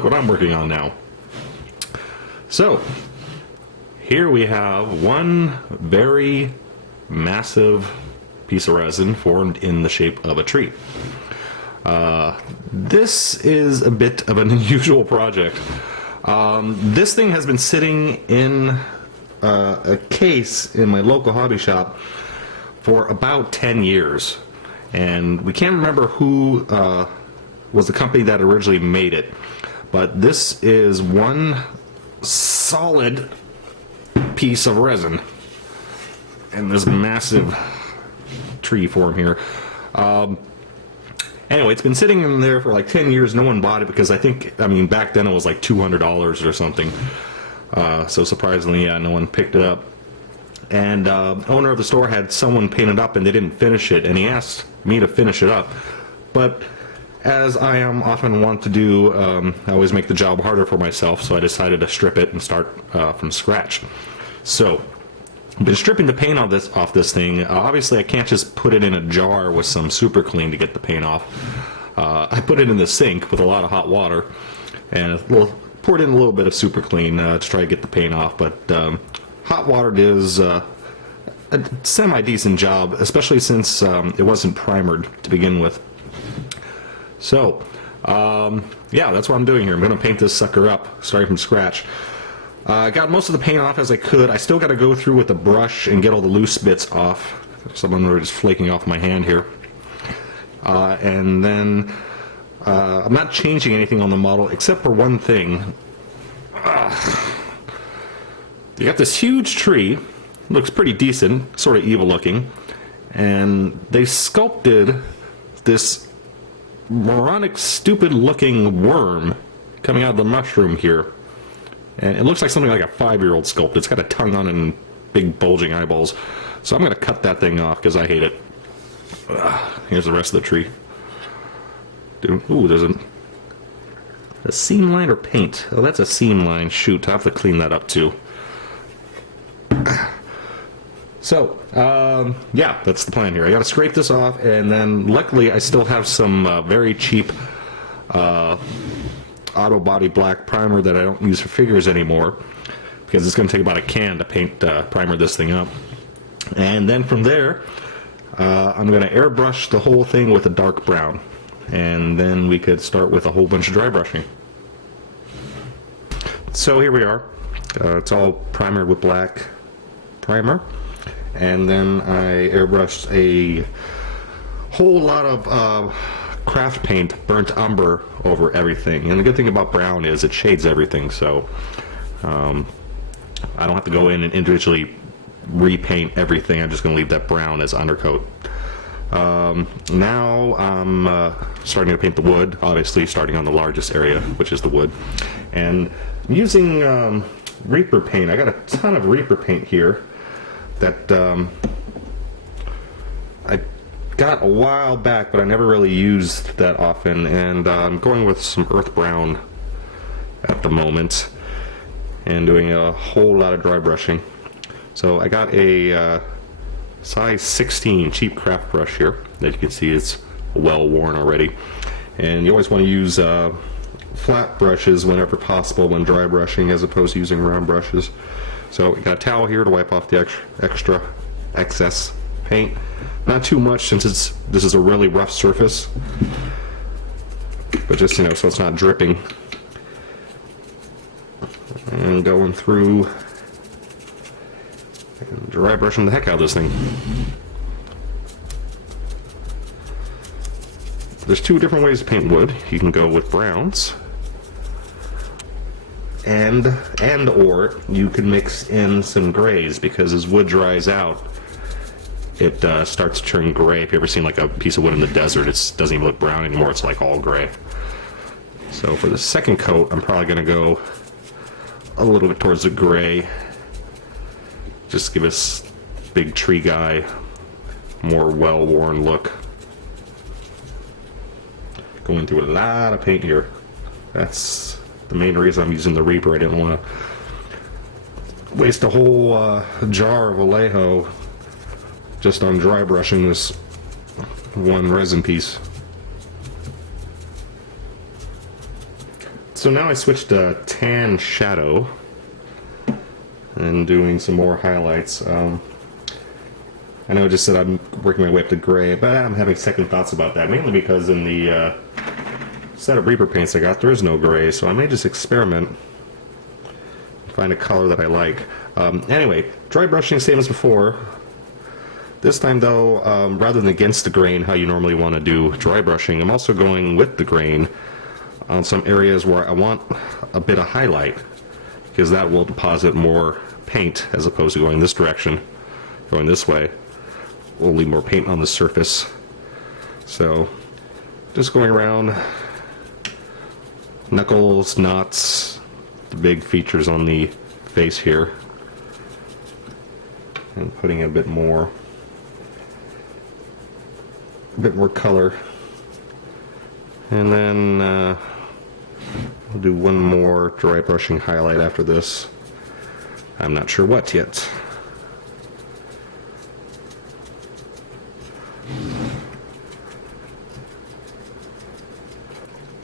look what I'm working on now. So, here we have one very massive piece of resin formed in the shape of a tree. This is a bit of an unusual project. This thing has been sitting in a case in my local hobby shop for about 10 years. And we can't remember who was the company that originally made it. But this is one solid piece of resin and this massive tree form here. Anyway, it's been sitting in there for like 10 years. No one bought it because I mean, back then it was like $200 or something. So surprisingly, yeah, no one picked it up. And owner of the store had someone paint it up and they didn't finish it, and he asked me to finish it up. But as I am often want to do, I always make the job harder for myself, so I decided to strip it and start from scratch. So I've been stripping the paint off this thing. Obviously I can't just put it in a jar with some super clean to get the paint off. I put it in the sink with a lot of hot water and poured in a little bit of super clean to try to get the paint off, but hot water does a semi-decent job, especially since it wasn't primered to begin with. So yeah, that's what I'm doing here. I'm going to paint this sucker up starting from scratch. I got most of the paint off as I could. I still got to go through with the brush and get all the loose bits off. Some of them are just flaking off my hand here. And then I'm not changing anything on the model except for one thing. You got this huge tree, looks pretty decent, sort of evil looking, and they sculpted this moronic, stupid looking worm coming out of the mushroom here. And it looks like something like a 5-year-old sculpted. It's got a tongue on it and big bulging eyeballs. So I'm going to cut that thing off because I hate it. Here's the rest of the tree. Ooh, there's a seam line or paint. Oh, that's a seam line. Shoot, I have to clean that up too. So, yeah, that's the plan here. I got to scrape this off, and then luckily I still have some very cheap auto body black primer that I don't use for figures anymore, because it's going to take about a can to paint primer this thing up. And then from there, I'm going to airbrush the whole thing with a dark brown, and then we could start with a whole bunch of dry brushing. So here we are. It's all primered with black primer, and then I airbrushed a whole lot of craft paint, burnt umber, over everything. And the good thing about brown is it shades everything, so I don't have to go in and individually repaint everything. I'm just going to leave that brown as undercoat. Now I'm starting to paint the wood, obviously starting on the largest area, which is the wood. And I'm using Reaper paint. I got a ton of Reaper paint here that I got a while back, but I never really used that often, and I'm going with some earth brown at the moment and doing a whole lot of dry brushing. So I got a size 16 cheap craft brush here that you can see is well worn already, and you always want to use flat brushes whenever possible when dry brushing as opposed to using round brushes. So we got a towel here to wipe off the extra excess paint. Not too much since this is a really rough surface, but just, you know, so it's not dripping. And going through and dry brushing the heck out of this thing. There's two different ways to paint wood. You can go with browns, and or you can mix in some grays, because as wood dries out, it starts to turn gray. If you ever seen like a piece of wood in the desert, it doesn't even look brown anymore. It's like all gray. So for the second coat, I'm probably going to go a little bit towards the gray. Just give this big tree guy more well-worn look. Going through a lot of paint here. That's the main reason I'm using the Reaper. I didn't want to waste a whole jar of Vallejo just on dry brushing this one resin piece. So now I switched to tan shadow and doing some more highlights. I know I just said I'm working my way up to gray, but I'm having second thoughts about that, mainly because in the set of Reaper paints I got, there is no gray, so I may just experiment and find a color that I like. Anyway, dry brushing, same as before. This time though, rather than against the grain, how you normally want to do dry brushing, I'm also going with the grain on some areas where I want a bit of highlight, because that will deposit more paint as opposed to going this direction. Going this way will leave more paint on the surface. So just going around knuckles, knots, the big features on the face here, and putting a bit more color. And then we'll do one more dry brushing highlight after this. I'm not sure what yet.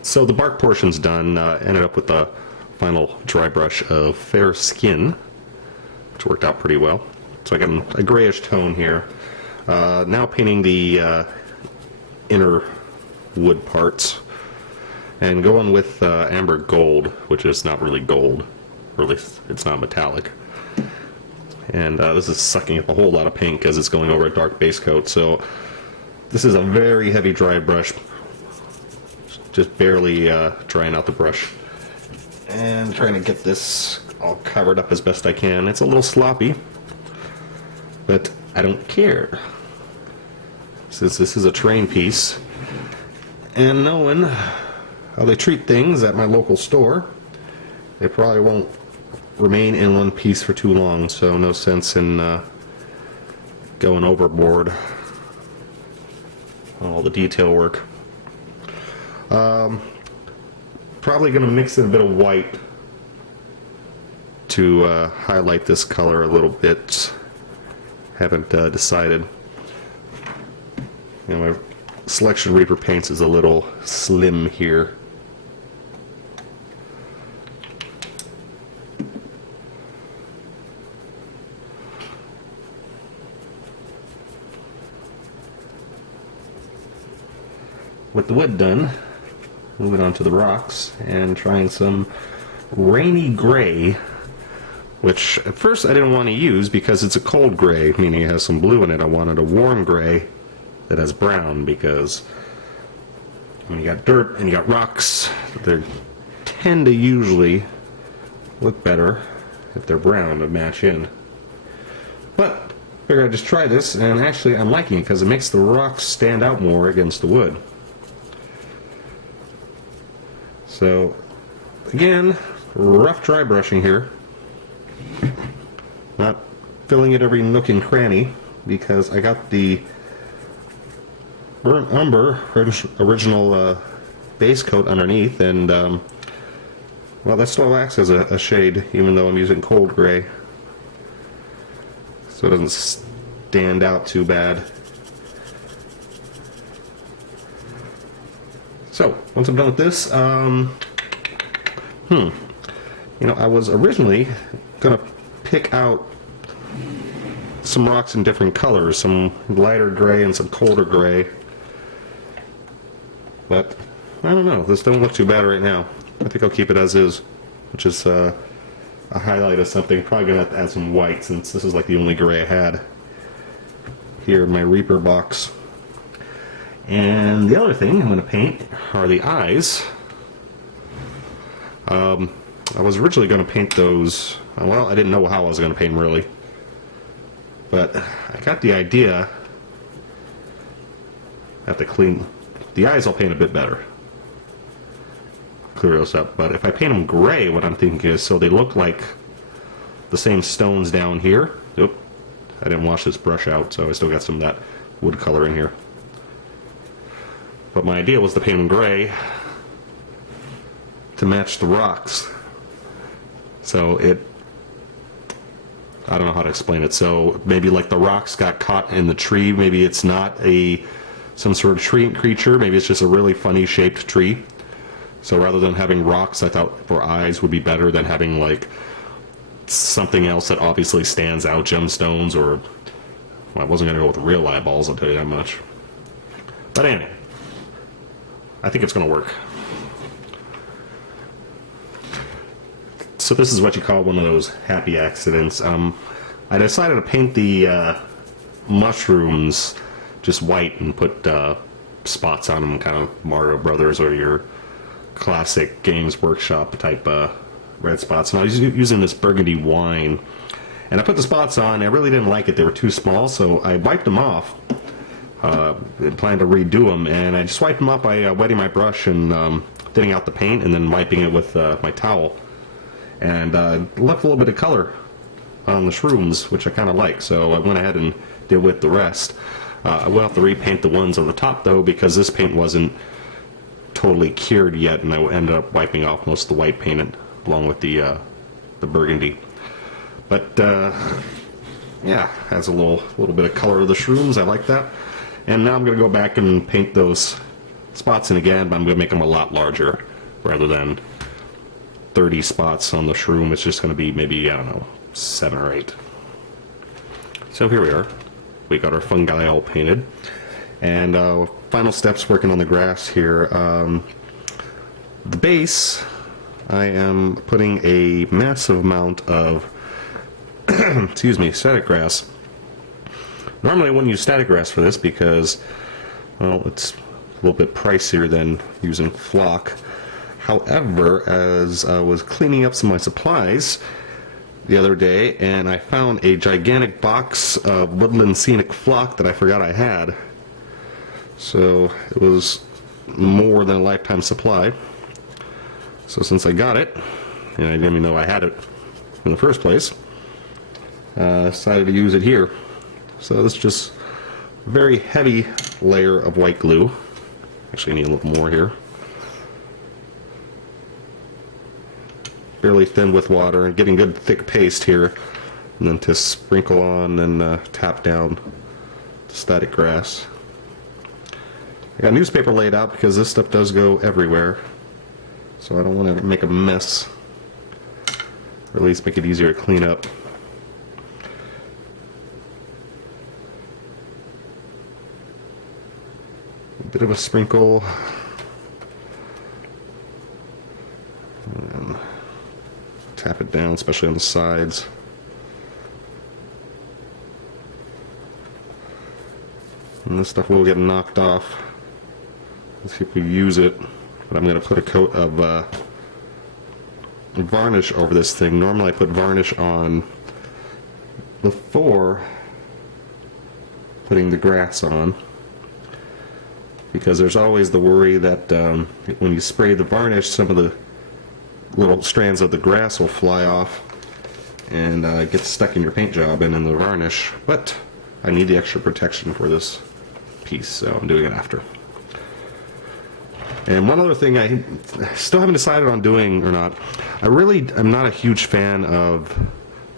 So the bark portion's done. Ended up with a final dry brush of Fair Skin, which worked out pretty well. So I got a grayish tone here. Now painting the inner wood parts, and going with amber gold, which is not really gold, or at least it's not metallic. And this is sucking up a whole lot of paint because it's going over a dark base coat. So this is a very heavy dry brush, just barely drying out the brush, and trying to get this all covered up as best I can. It's a little sloppy, but I don't care, since this is a terrain piece. And knowing how they treat things at my local store, they probably won't remain in one piece for too long, so no sense in going overboard on all the detail work. Probably going to mix in a bit of white to highlight this color a little bit. Haven't decided. You know, my selection of Reaper paints is a little slim here. With the wood done, moving on to the rocks and trying some rainy gray, which at first I didn't want to use because it's a cold gray, meaning it has some blue in it. I wanted a warm gray that has brown, because when you got dirt and you got rocks, they tend to usually look better if they're brown to match in. But I figured I'd just try this, and actually I'm liking it because it makes the rocks stand out more against the wood. So again, rough dry brushing here, not filling it every nook and cranny, because I got the burnt umber original base coat underneath, and well, that still acts as a shade even though I'm using cold gray, so it doesn't stand out too bad. So once I'm done with this, you know, I was originally gonna pick out some rocks in different colors, some lighter gray and some colder gray, but I don't know, this don't look too bad right now. I think I'll keep it as is, which is a highlight of something. Probably gonna have to add some white, since this is like the only gray I had here in my Reaper box. And the other thing I'm going to paint are the eyes. I was originally going to paint those, well, I didn't know how I was going to paint them really, but I got the idea. I have to clean the eyes. I'll paint a bit better, clear those up. But if I paint them gray, what I'm thinking is, so they look like the same stones down here. Oop, I didn't wash this brush out, so I still got some of that wood color in here. But my idea was to paint them gray to match the rocks. So I don't know how to explain it. So maybe like the rocks got caught in the tree. Maybe it's not some sort of tree creature. Maybe it's just a really funny shaped tree. So rather than having rocks, I thought for eyes would be better than having like something else that obviously stands out, gemstones, or well, I wasn't going to go with real eyeballs, I'll tell you that much. But anyway, I think it's going to work. So this is what you call one of those happy accidents. I decided to paint the mushrooms just white and put spots on them, kind of Mario Brothers or your classic Games Workshop type red spots. And I was using this burgundy wine, and I put the spots on. I really didn't like it; they were too small, so I wiped them off. Planned to redo them, and I just wiped them off by wetting my brush and thinning out the paint, and then wiping it with my towel, and left a little bit of color on the shrooms, which I kind of like. So I went ahead and did with the rest. I will have to repaint the ones on the top though, because this paint wasn't totally cured yet, and I ended up wiping off most of the white paint along with the burgundy. But yeah, has a little bit of color to the shrooms. I like that. And now I'm going to go back and paint those spots in again, but I'm going to make them a lot larger rather than 30 spots on the shroom. It's just going to be maybe, I don't know, 7 or 8. So here we are. We got our fungi all painted. And final steps working on the grass here. The base, I am putting a massive amount of excuse me, static grass. Normally I wouldn't use static grass for this because, well, it's a little bit pricier than using flock. However, as I was cleaning up some of my supplies the other day, and I found a gigantic box of woodland scenic flock that I forgot I had. So it was more than a lifetime supply. So since I got it, and I didn't even know I had it in the first place, I decided to use it here. So this is just a very heavy layer of white glue. Actually, I need a little more here. Fairly thin with water, and getting good thick paste here. And then to sprinkle on and tap down the static grass. I got newspaper laid out because this stuff does go everywhere. So I don't want to make a mess. Or at least make it easier to clean up. Bit of a sprinkle, and tap it down, especially on the sides. And this stuff will get knocked off if we use it, but I'm going to put a coat of varnish over this thing. Normally I put varnish on before putting the grass on, because there's always the worry that when you spray the varnish, some of the little strands of the grass will fly off and get stuck in your paint job and in the varnish. But I need the extra protection for this piece, so I'm doing it after. And one other thing I still haven't decided on doing or not, I'm not a huge fan of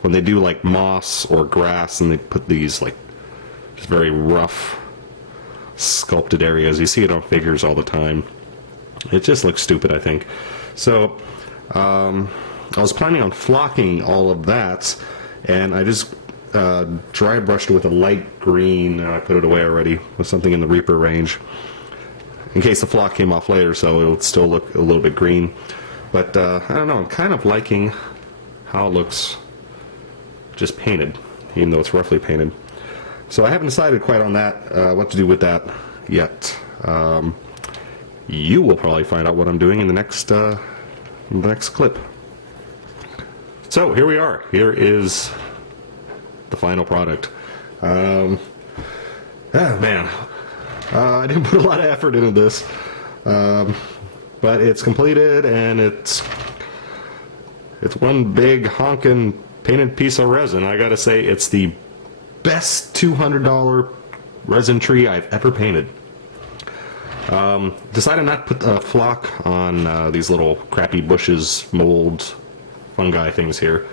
when they do like moss or grass and they put these like just very rough sculpted areas. You see it on figures all the time. It just looks stupid, I think. So I was planning on flocking all of that, and I just dry brushed it with a light green. I put it away already with something in the Reaper range in case the flock came off later, so it would still look a little bit green. But I don't know, I'm kind of liking how it looks just painted, even though it's roughly painted. So I haven't decided quite on that, what to do with that yet. You will probably find out what I'm doing in the next clip. So here we are. Here is the final product. Man, I didn't put a lot of effort into this, but it's completed, and it's one big honkin' painted piece of resin. I gotta say, it's the best $200 resin tree I've ever painted. Decided not to put a flock on these little crappy bushes, mold, fungi things here,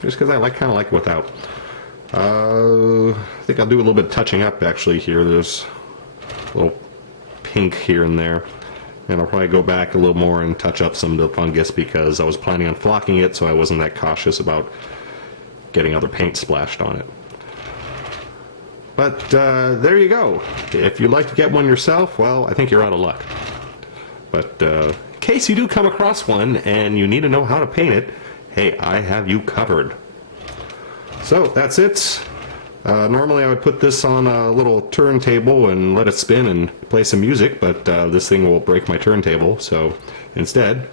just because I kind of like it without. I think I'll do a little bit of touching up actually here. There's a little pink here and there, and I'll probably go back a little more and touch up some of the fungus because I was planning on flocking it, so I wasn't that cautious about getting other paint splashed on it. But there you go. If you'd like to get one yourself, well, I think you're out of luck. But in case you do come across one and you need to know how to paint it, hey, I have you covered. So that's it. Normally I would put this on a little turntable and let it spin and play some music, but this thing will break my turntable, so instead